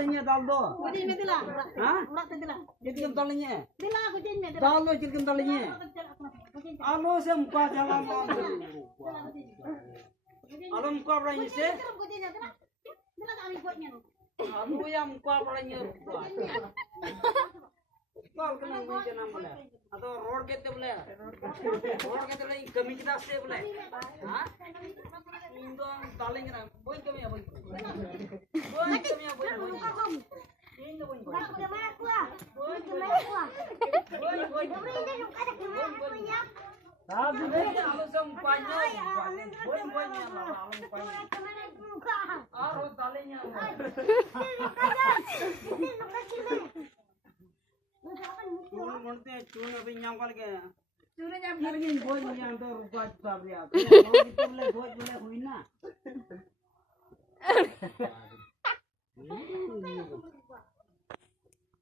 talinya dal do. Kucing me dila. Hah? Urat dila. Cilkem talinya. Dila kucing me dila. Dal do cilkem talinya. Alo se muka jalan do. Alo muka berani se. Dila kami kuatnya. Alo ya muka berani rupa. Kal kena mungkin namanya. Atau road kete boleh. Road kete boleh kami kita se boleh. Hah? Indo taling na. Boy kami ya boy. Boy kami ya boy. Indo boy. Sabi ni alo sam panyo. Boy boy ni alo panyo. Aro talinya. Cuma monte cuma अभी यहाँ पर क्या cuma जब घर में बोझ नहीं आता रुपया सब यार बोझ बोले हुई ना